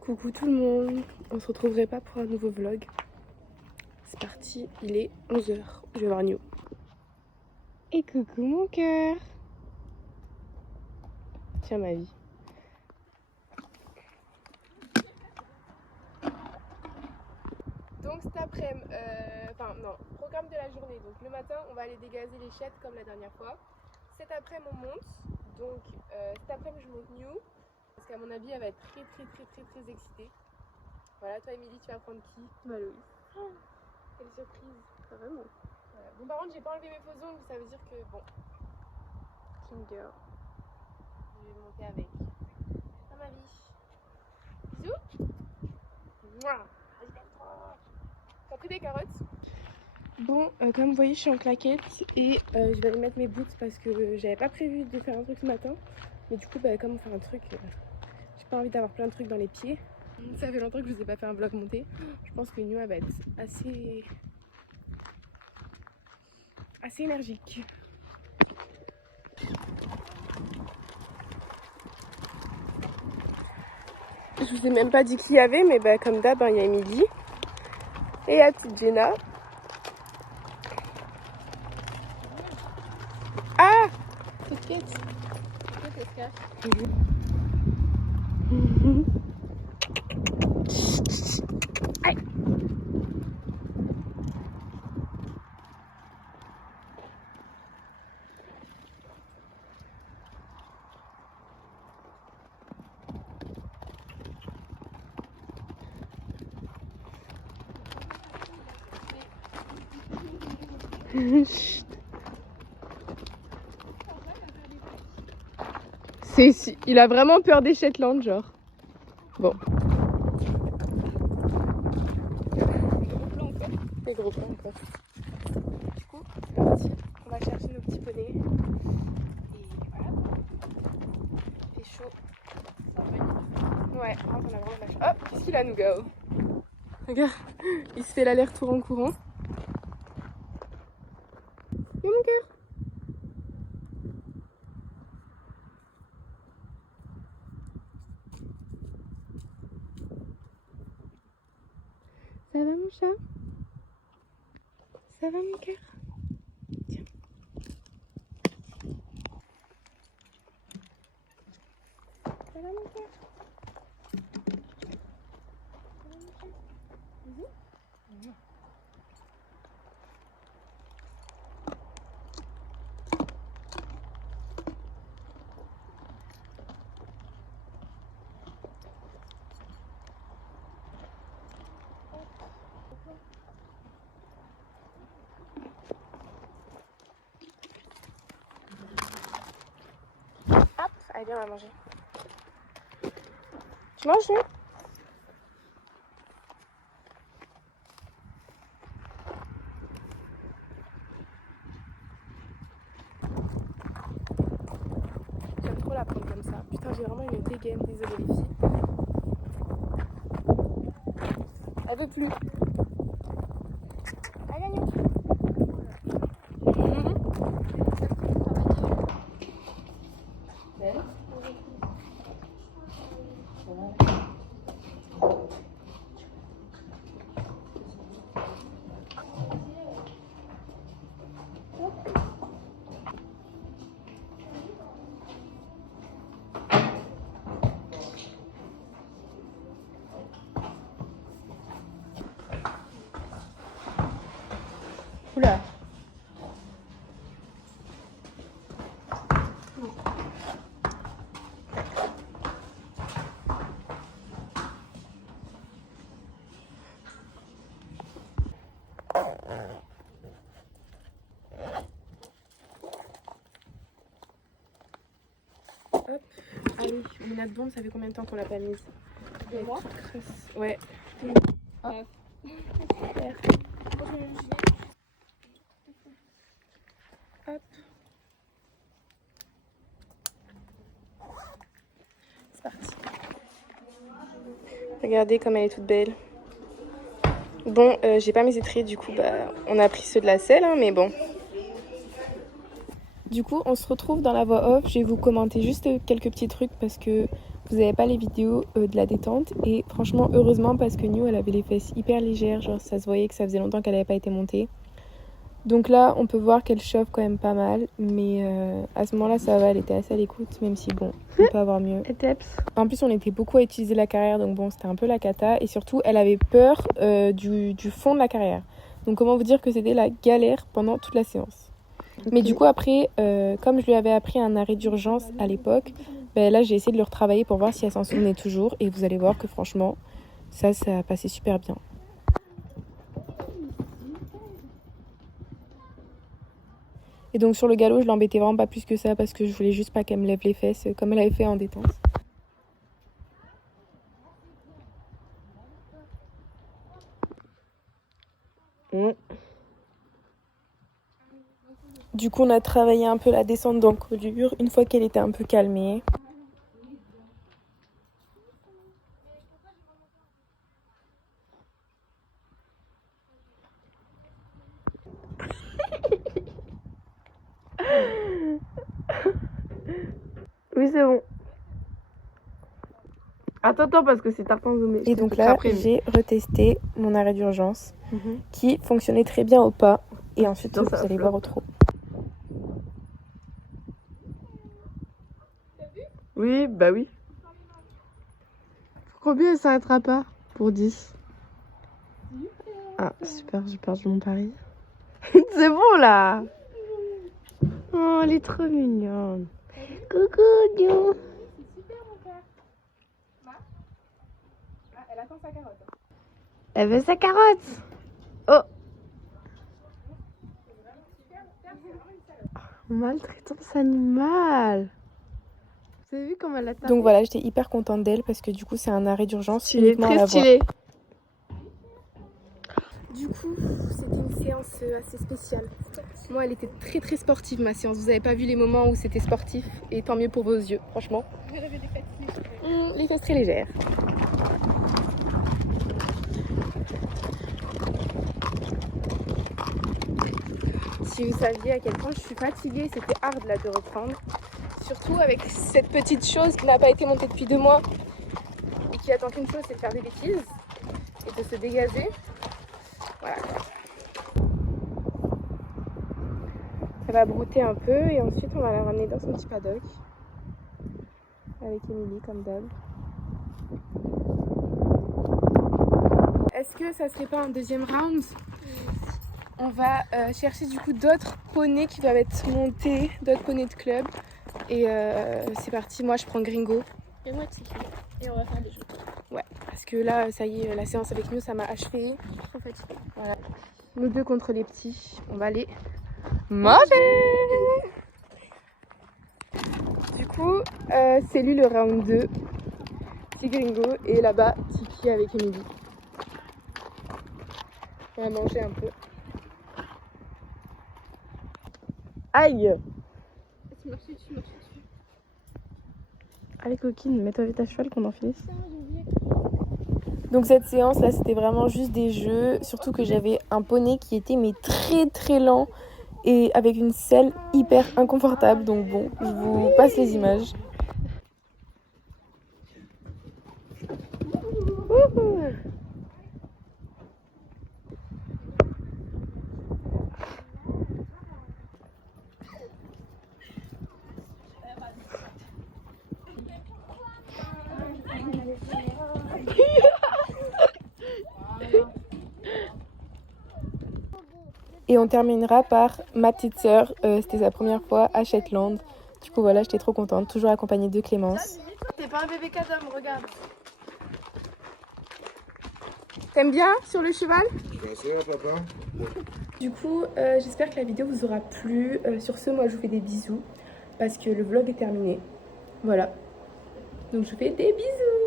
Coucou tout le monde, on se retrouverait pas pour un nouveau vlog. C'est parti, il est 11h, je vais voir New. Et coucou mon cœur. Tiens ma vie. Donc cet après-midi, programme de la journée. Donc le matin, on va aller dégazer les chèttes comme la dernière fois. Cet après-midi, on monte. Donc cet après-midi, je monte New. Parce qu'à mon avis, elle va être très excitée. Voilà, toi Émilie, tu vas prendre qui? Valoïs. Oh, quelle surprise. Pas vraiment. Voilà. Bon, par contre, j'ai pas enlevé mes faux ongles, ça veut dire que bon. King girl. Je vais monter avec. À ma vie. Bisous. Mouah. T'as pris des carottes? Bon, comme vous voyez, je suis en claquettes et je vais aller mettre mes boots parce que j'avais pas prévu de faire un truc ce matin. Mais du coup, comme on fait un truc, j'ai pas envie d'avoir plein de trucs dans les pieds. Ça fait longtemps que je vous ai pas fait un vlog monté. Je pense que New va être assez énergique. Je vous ai même pas dit qui y avait, mais comme d'hab, il y a Émilie et la petite Jenna. Ah! T'inquiète. Aïe. Il a vraiment peur des Shetland, genre. Bon. Des gros plans encore. Du coup, c'est parti. On va chercher nos petits poneys. Et voilà. Il fait chaud. Ouais, on a vraiment vache. Hop, qu'est-ce qu'il a, nous, gars? Regarde, il se fait l'aller-retour en courant. Et mon cœur. Ça va mon chat? Ça va mon cœur? Tiens. Ça va mon cœur? Ça va mon cœur? Bisous. Hop, allez bien, on va manger. Tu manges, non? J'aime trop la prendre comme ça. Putain, j'ai vraiment une dégaine, désolée les filles. Elle veut plus. Elle gagne. Oula. Hop, allez, une natte bombe, ça fait combien de temps qu'on l'a pas mise? 2 mois. Ouais. Hop. Super. Hop. C'est parti. Regardez comme elle est toute belle. Bon, j'ai pas mes étriers, du coup, on a pris ceux de la selle, hein, mais bon. Du coup, on se retrouve dans la voix off. Je vais vous commenter juste quelques petits trucs parce que vous n'avez pas les vidéos de la détente. Et franchement, heureusement, parce que New, elle avait les fesses hyper légères. Genre, ça se voyait que ça faisait longtemps qu'elle n'avait pas été montée. Donc là, on peut voir qu'elle chauffe quand même pas mal. Mais à ce moment-là, ça va, elle était assez à l'écoute. Même si, bon, on peut avoir mieux. En plus, on était beaucoup à utiliser la carrière. Donc bon, c'était un peu la cata. Et surtout, elle avait peur du fond de la carrière. Donc comment vous dire que c'était la galère pendant toute la séance. Okay. Mais du coup après, comme je lui avais appris un arrêt d'urgence à l'époque, ben là j'ai essayé de le retravailler pour voir si elle s'en souvenait toujours. Et vous allez voir que franchement, ça a passé super bien. Et donc sur le galop, je l'embêtais vraiment pas plus que ça parce que je voulais juste pas qu'elle me lève les fesses comme elle avait fait en détente. Du coup, on a travaillé un peu la descente d'encolure une fois qu'elle était un peu calmée. Oui, c'est bon. Attends, parce que c'est tartin zoomé. Et donc là, j'ai retesté mon arrêt d'urgence qui fonctionnait très bien au pas. Et ensuite, vous allez voir au trot. Oui, bah oui. Combien elle s'arrêtera pas pour 10? Ah, super, j'ai perdu mon pari. C'est bon là. Oh, elle est trop mignonne. Coucou, Dion. C'est super, mon père. Elle attend sa carotte. Elle veut sa carotte. Oh. Maltraitance animale. Vous avez vu comment elle a tapé? Donc voilà, j'étais hyper contente d'elle parce que du coup c'est un arrêt d'urgence uniquement à la voix. Du coup, c'était une séance assez spéciale. Moi, elle était très très sportive ma séance. Vous avez pas vu les moments où c'était sportif et tant mieux pour vos yeux, franchement. Elle avait des fesses légères. Les fesses très légères. Si vous saviez à quel point je suis fatiguée, c'était hard là de reprendre. Surtout avec cette petite chose qui n'a pas été montée depuis 2 mois et qui attend qu'une chose, c'est de faire des bêtises et de se dégazer. Voilà. Ça va brouter un peu et ensuite on va la ramener dans son petit paddock avec Émilie comme d'hab. Est-ce que ça serait pas un deuxième round? On va chercher du coup d'autres poneys qui doivent être montés, d'autres poneys de club. Et c'est parti, moi je prends Gringo. Et moi Tiki. Et on va faire des jeux. Ouais, parce que là, ça y est, la séance avec nous, ça m'a achevé. Trop fatiguée. Voilà. Nous deux contre les petits, on va aller manger. Du coup, c'est lui le round 2. Petit Gringo et là-bas, Tiki avec Émilie. On va manger un peu. Aïe. Tu marches dessus. Allez coquine, mets-toi vite à cheval qu'on en finisse. Donc cette séance là c'était vraiment juste des jeux, surtout que j'avais un poney qui était mais très très lent et avec une selle hyper inconfortable, donc bon, je vous passe les images. Et on terminera par ma petite sœur, c'était sa première fois à Shetland. Du coup voilà, j'étais trop contente, toujours accompagnée de Clémence. T'es pas un bébé cadom, regarde. T'aimes bien sur le cheval? Bien sûr, papa. Du coup, j'espère que la vidéo vous aura plu. Sur ce, moi je vous fais des bisous parce que le vlog est terminé. Voilà. Donc je vous fais des bisous.